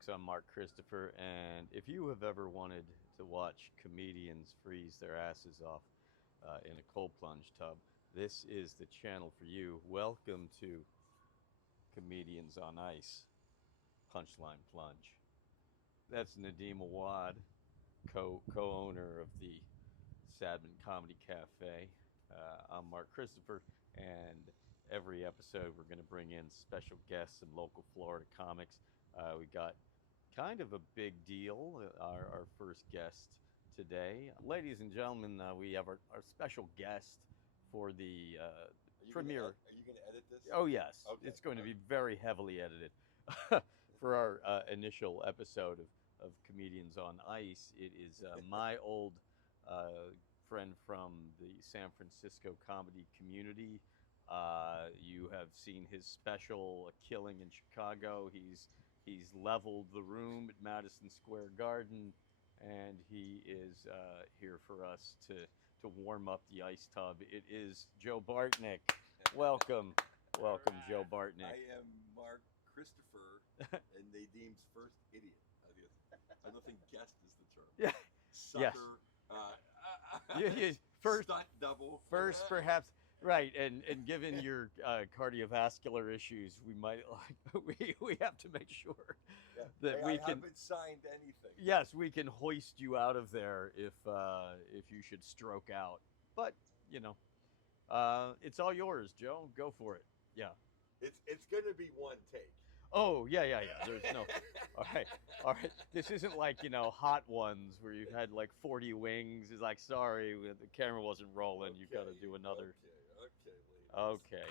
folks. I'm Mark Christopher, and if you have ever wanted to watch comedians freeze their asses off in a cold plunge tub, this is the channel for you. Welcome to Comedians on Ice Punchline Plunge. That's Nadeem Awad, co-owner of the Sadman Comedy Cafe. I'm Mark Christopher, and every episode we're going to bring in special guests and local Florida comics. We got kind of a big deal, our first guest today. Ladies and gentlemen, we have our special guest for the premiere. Are you going to edit this? Oh, yes. Okay. It's going to be very heavily edited. For our initial episode of Comedians on Ice, it is my old friend from the San Francisco comedy community. You have seen his special, A Killing in Chicago. He's leveled the room at Madison Square Garden, and he is here for us to warm up the ice tub. It is Joe Bartnick. Welcome, Right. Joe Bartnick. I am Mark Christopher and Nadeem's first idiot. I don't think guest is the term. Yeah. Sucker. First, Stunt double. perhaps. Right, and given your cardiovascular issues, we might we have to make sure that I we can. haven't signed anything. Yes, we can hoist you out of there if you should stroke out. But it's all yours, Joe. Go for it. Yeah. It's going to be one take. Oh yeah. There's no. All right. This isn't like Hot Ones where you've had like 40 wings. It's like, sorry, the camera wasn't rolling. You've got to do another. Okay, ladies. Okay.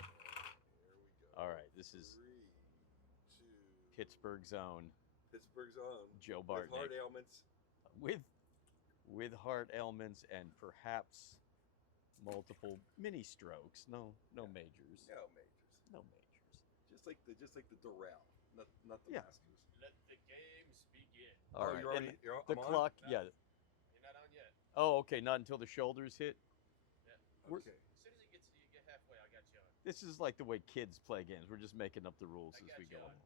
Here we go. All right. This is 3, 2. Pittsburgh's own Pittsburgh's own. Joe With heart Bartnick ailments. with heart ailments and perhaps multiple mini strokes. No majors. No majors. No majors. Just like the Doral, not the Yeah. Masters. Let the games begin. All right. You're and already, the I'm on? clock. No. Yeah. You're not on yet. Oh, okay. Not until the shoulders hit. Yeah. We're- Okay. As soon as you get halfway, I got you on. This is like the way kids play games. We're just making up the rules I as got we you go on. along.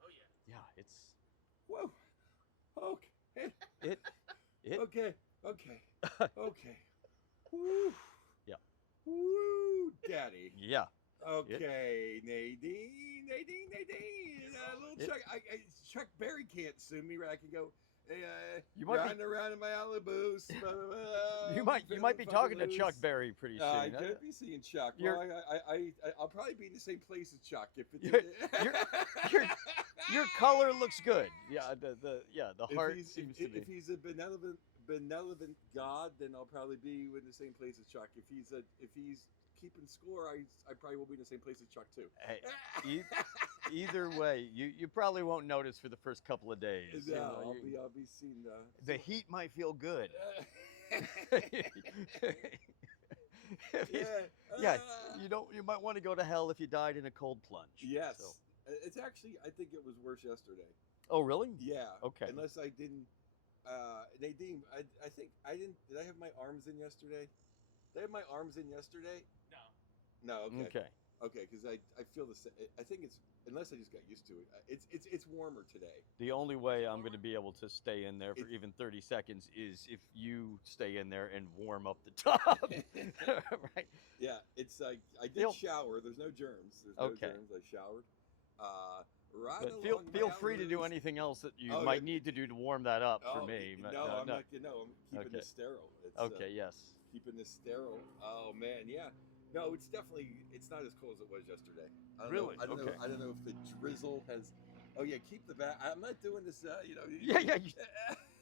Oh yeah. Yeah, it's Whoa. Okay. it. Okay. Okay. Woo. Yeah. Woo, Daddy. Yeah. Okay, Nadine. Little It- Chuck Berry can't sue me, right? I can go. You might be- riding around in my Malibu. You might be talking to Chuck Berry pretty soon. I could be seeing Chuck. You're- Well, I'll probably be in the same place as Chuck if it. Your color looks good. Yeah, the heart seems to be. If he's a benevolent God, then I'll probably be in the same place as Chuck. If he's keeping score, I probably will be in the same place as Chuck too. Hey, either way, you probably won't notice for the first couple of days. Yeah, I'll be seeing the heat might feel good. Yeah, you might want to go to hell if you died in a cold plunge. Yes. So. It's actually, I think it was worse yesterday. Oh, really? Yeah. Okay. Unless I didn't, Nadeem, I think I didn't, did I have my arms in yesterday? Did I have my arms in yesterday? No. No, okay. Okay. Okay, because I feel the same. I think it's, unless I just got used to it, it's warmer today. The only way I'm going to be able to stay in there for even 30 seconds is if you stay in there and warm up the tub. Right? Yeah, it's like, I did Feel- shower. There's no germs. There's no Okay. germs. I showered. Right But along feel my free to do alleys. anything else that you Oh, might yeah. need to do to warm that up for Oh, me. No, But I'm not. No, I'm keeping Okay. this sterile. It's, Okay, yes. keeping this sterile. Oh man, yeah. No, it's definitely, it's not as cold as it was yesterday. I don't Really? Know, I don't Okay. know. I don't know if the drizzle has. Oh yeah, keep the back. I'm not doing this.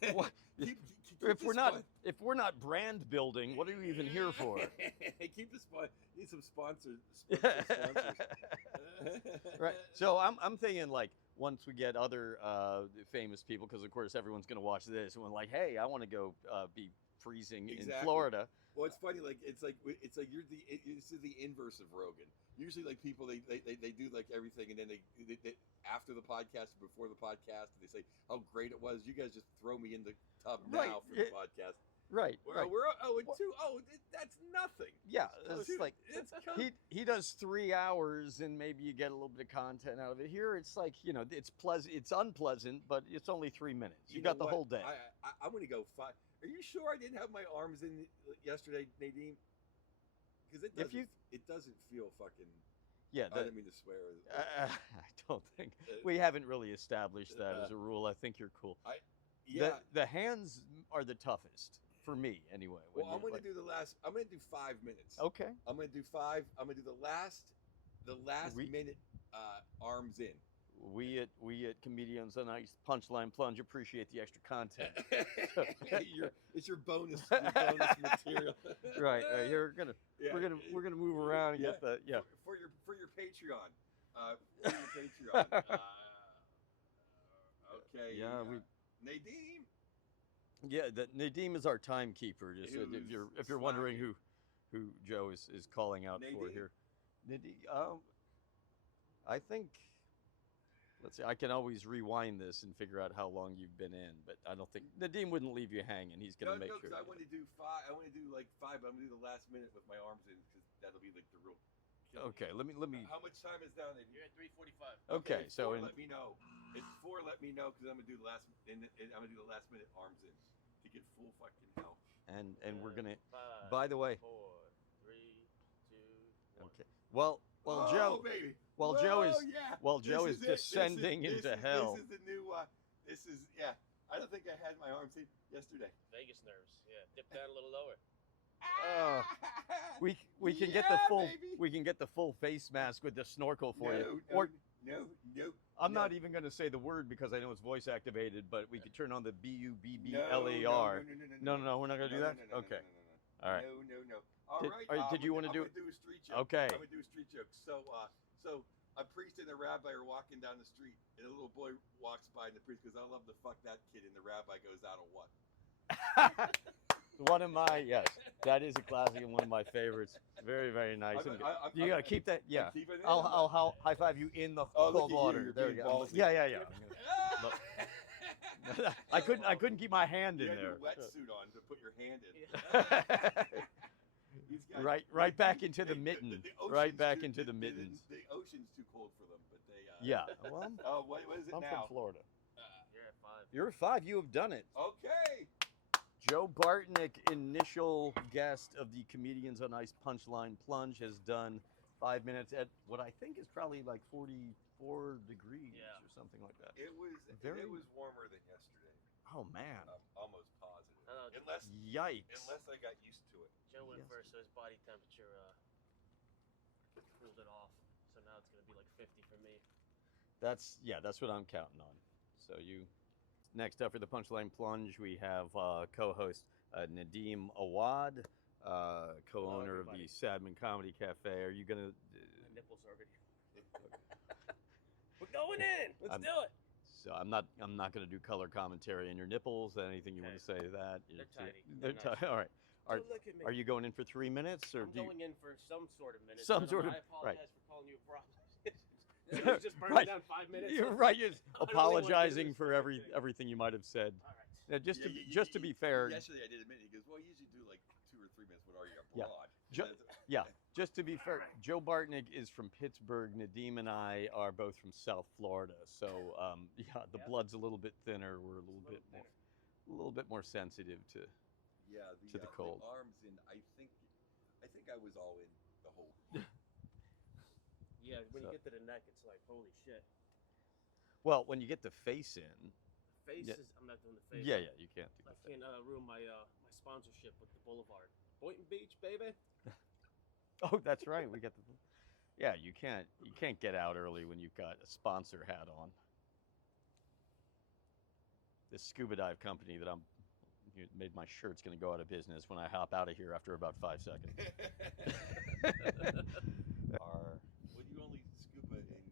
Yeah. What? keep If the we're not brand building, what are we even here for? keep the spot. Need some sponsors. Right. So I'm thinking like once we get other famous people, because of course everyone's going to watch this and we're like, hey, I want to go be freezing in Exactly. Florida. Well, it's funny. Like it's like this is the inverse of Rogan. Usually, like people they do like everything, and then they after the podcast, before the podcast, they say how great it was. You guys just throw me in the tub now Right. for the podcast. Right. We're 0-2. Oh, that's nothing. Yeah, It's it's like he does 3 hours and maybe you get a little bit of content out of it. Here, it's like it's pleasant, it's unpleasant, but it's only 3 minutes. You got the whole day. I'm going to go 5. Are you sure I didn't have my arms in yesterday, Nadeem? Because it doesn't feel fucking. Yeah, I didn't mean to swear. I don't think we haven't really established that as a rule. I think you're cool. Yeah. The hands are the toughest for me, anyway. Well, I'm going to do the last. I'm going to do 5 minutes. Okay. I'm going to do 5. I'm going to do the last minute arms in. We at Comedians on Ice Punchline Plunge appreciate the extra content. It's your bonus material. Right. We're gonna move around and get the for your Patreon. For your Patreon. Okay. Yeah. Nadeem. Yeah. Nadeem is our timekeeper. Just if you're wondering who Joe is calling out Nadeem? for here. Nadeem. I think. Let's see. I can always rewind this and figure out how long you've been in, but I don't think Nadeem wouldn't leave you hanging. He's gonna make sure. No, because I want to do 5. I want to do like 5. But I'm gonna do the last minute with my arms in because that'll be like the real. Okay, let me. How much time is down? You're at 3:45. Okay, so let me know. It's 4. Let me know because I'm gonna do the last. I'm gonna do the last minute arms in to get full fucking help. And we're gonna. 5, By the way. 4, 3, 2, 1. Okay. Well, Joe. Baby. While Joe is descending into hell. This is the new. I don't think I had my arms in yesterday. Vegas nerves. Yeah, dip down a little lower. We can get the full baby. we can get the full face mask with the snorkel for you. No. I'm not even going to say the word because I know it's voice activated, but we could turn on the BUBBLAR. No, we're not going to do that. Okay. All right. No. All right. Did you want to do? I'm gonna do a street joke. Okay. I'm gonna do a street joke. So a priest and a rabbi are walking down the street, and a little boy walks by, and the priest goes, "I love to fuck that kid," and the rabbi goes, "Out of what?" One of my that is a classic and one of my favorites. Very, very nice. You gotta keep that. Yeah. I'll high five you in the cold water. There you go. Yeah. I couldn't keep my hand in there. You had your wetsuit on to put your hand in. Right back into the mittens. Right back into the mittens. The ocean's too cold for them, but they. Yeah. Well, what is it I'm now? from Florida. You're at 5. You're at 5. You have done it. Okay. Joe Bartnick, initial guest of the Comedians on Ice Punchline Plunge, has done 5 minutes at what I think is probably like 44 degrees or something like that. It was warmer than yesterday. Oh man. I'm almost positive. Yikes. Unless I got used to it. Joe went first, so his body temperature cooled it off. So now it's gonna be like 50 for me. That's what I'm counting on. So next up for the Punchline Plunge, we have co-host Nadeem Awad, co-owner of the Sadman Comedy Cafe. Are you gonna? My nipples already. We're going in. Let's do it. So I'm not going to do color commentary on your nipples. Anything you want to say to that? They're tiny. They're tiny. All right. Don't look at me. Are you going in for 3 minutes or I'm going in for some sort of minutes. Some sort of. I apologize Right. for calling you a problem. So just burning down 5 minutes. You're right. You're apologizing for everything you might have said. All right. Just to be fair. Yesterday I did admit, he goes, "Well, you usually do like 2 or 3 minutes. What are you abroad?" Just to be fair, Joe Bartnick is from Pittsburgh. Nadeem and I are both from South Florida, so the blood's a little bit thinner. We're a little bit more sensitive to the cold. The arms in. I think I was all in the whole. Yeah, when you get to the neck, it's like holy shit. Well, when you get the face in. Face is. I'm not doing the face. Yeah, you can't do I can't ruin my sponsorship with the Boulevard. Boynton Beach, baby. Oh, that's right. We got the. Yeah, you can't get out early when you've got a sponsor hat on. This scuba dive company that made my shirt's going to go out of business when I hop out of here after about 5 seconds. Would you only scuba in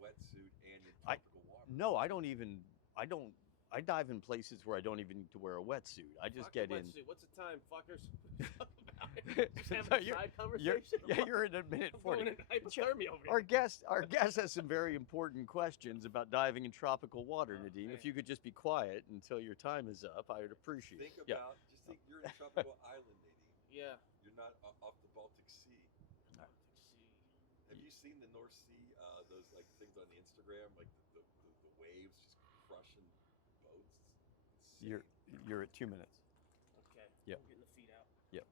wetsuit and in tropical water? No, I dive in places where I don't even need to wear a wetsuit. I just get in. What's the time, fuckers? Just So having a side conversation. You're in a minute 40. Going in hypothermia over Our guest has some very important questions about diving in tropical water, Nadeem. If you could just be quiet until your time is up, I would appreciate it. Just think you're in a tropical island, Nadeem. Yeah. You're not off the Baltic Sea. Baltic Sea. Have you seen the North Sea? Those like things on the Instagram, like the waves just crushing boats. It's insane. You're at 2 minutes. Okay. Yep. I'm getting the feet out. Yep.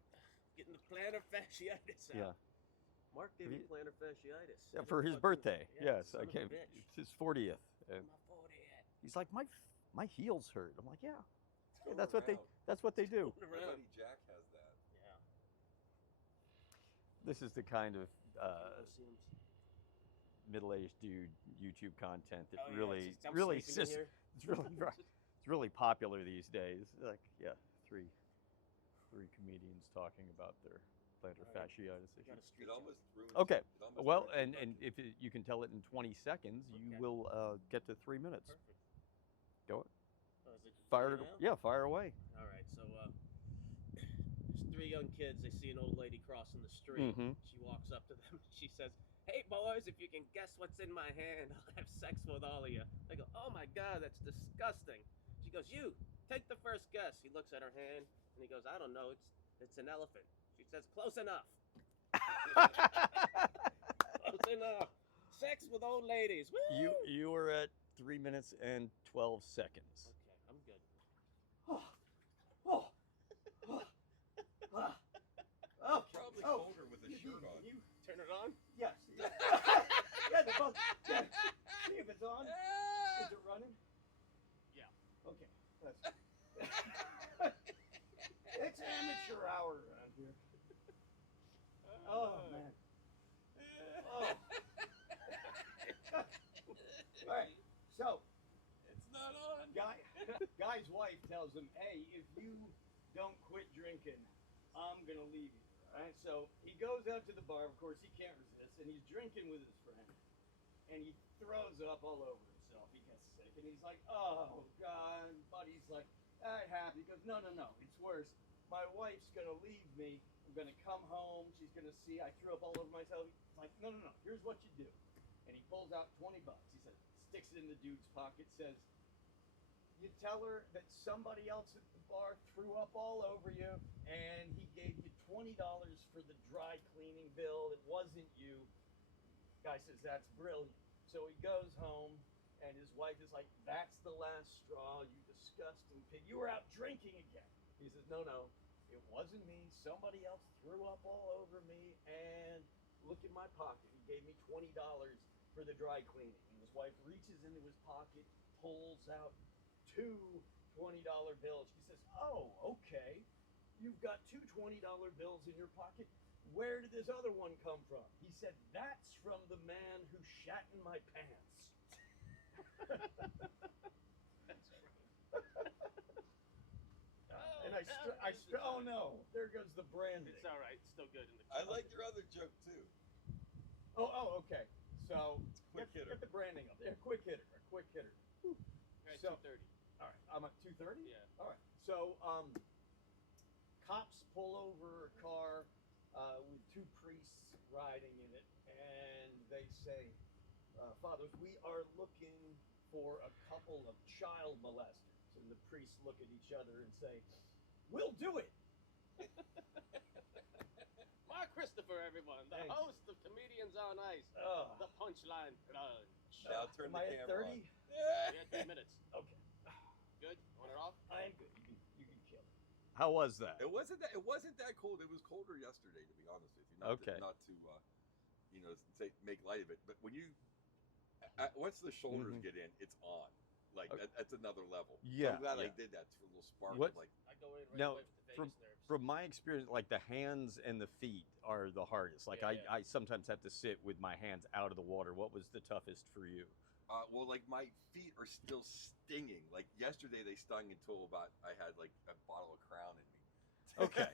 Getting the plantar fasciitis out. Yeah. Mark gave me plantar fasciitis. Yeah, for his birthday. Yes, I came. Bitch. It's his 40th. And My 40th. he's like, my heels hurt. I'm like, yeah. Go That's what around. they do. My buddy Jack has that. Yeah. This is the kind of Seems. middle-aged dude YouTube content that Oh, yeah, really I'm really sleeping in here. it's really popular these days. Like, yeah, three comedians talking about their plantar All right. fasciitis We got issues. a street It almost ruins. Okay. it almost Well, ruins and your if you can tell it in 20 seconds, you Okay. will get to 3 minutes. Perfect. Go Oh, is it fire. now? Yeah, fire away. All right. So there's 3 young kids. They see an old lady crossing the street. Mhm. She walks up to them. She says, "Hey boys, if you can guess what's in my hand, I'll have sex with all of you." They go, "Oh my God, that's disgusting." She goes, "You take the first guess." He looks at her hand and he goes, "I don't know. It's an elephant." She says, "Close enough." Close enough. Sex with old ladies. Woo! You are at 3 minutes and 12 seconds. Okay, I'm good. Probably colder with a shirt on. You turn it on? Yes. Yeah, the phone. Yeah. See if it's on. Is it running? Yeah. Okay. That's it's amateur hour around here. Oh man. Oh. All right. So, It's not on. guy's wife tells him, "Hey, if you don't quit drinking, I'm gonna leave you." All right. So he goes out to the bar. Of course, he can't resist, and he's drinking with his friend, and he throws up all over himself. He gets sick, and he's like, "Oh God!" Buddy's like, "That happened." He goes, "No, it's worse. My wife's gonna leave me. I'm gonna come home. She's gonna see I threw up all over myself." He's like, "No. Here's what you do." And he pulls out $20. He says, sticks it in the dude's pocket, says, "You tell her that somebody else at the bar threw up all over you, and he gave you $20 for the dry cleaning bill. It wasn't you." Guy says, "That's brilliant." So he goes home, and his wife is like, "That's the last straw, you disgusting pig. You were out drinking again." He says, No, it wasn't me. Somebody else threw up all over me, and look in my pocket. He gave me $20 for the dry cleaning." And his wife reaches into his pocket, pulls out 2 $20 bills. She says, "Oh, okay. You've got 2 $20 bills in your pocket. Where did this other one come from?" He said, "That's from the man who shat in my pants." And oh no, there goes the branding. It's all right. It's still good. I like your other joke too. Oh, okay. So Quick hitter. get the branding up there. Quick hitter. Right, So- 2:30. All right, I'm at 2:30. Yeah. All right. So cops pull over a car with 2 priests riding in it, and they say, "Fathers, we are looking for a couple of child molesters." And the priests look at each other and say, "We'll do it." Mark Christopher, everyone, the Thank you. host of Comedians on Ice, Ugh. the Punchline Plunge. Now turn Am the I at camera 30? on. We had 3 minutes. Okay. Good? Want it off? I am good. You can kill it. How was that? It wasn't that cold. It was colder yesterday, to be honest with you. Not Okay. To, not to make light of it, but when you once the shoulders Mhm. get in, it's on. Like Okay. that's another level. Yeah, So I'm glad I yeah. did that for a little spark. What- Of like, I go in right Now, away with the Vegas nerves. From my experience, like the hands and the feet are the hardest. Like Yeah, yeah. I sometimes have to sit with my hands out of the water. What was the toughest for you? well, like my feet are still stinging. Like yesterday, they stung until about I had like a bottle of Crown in me. Okay.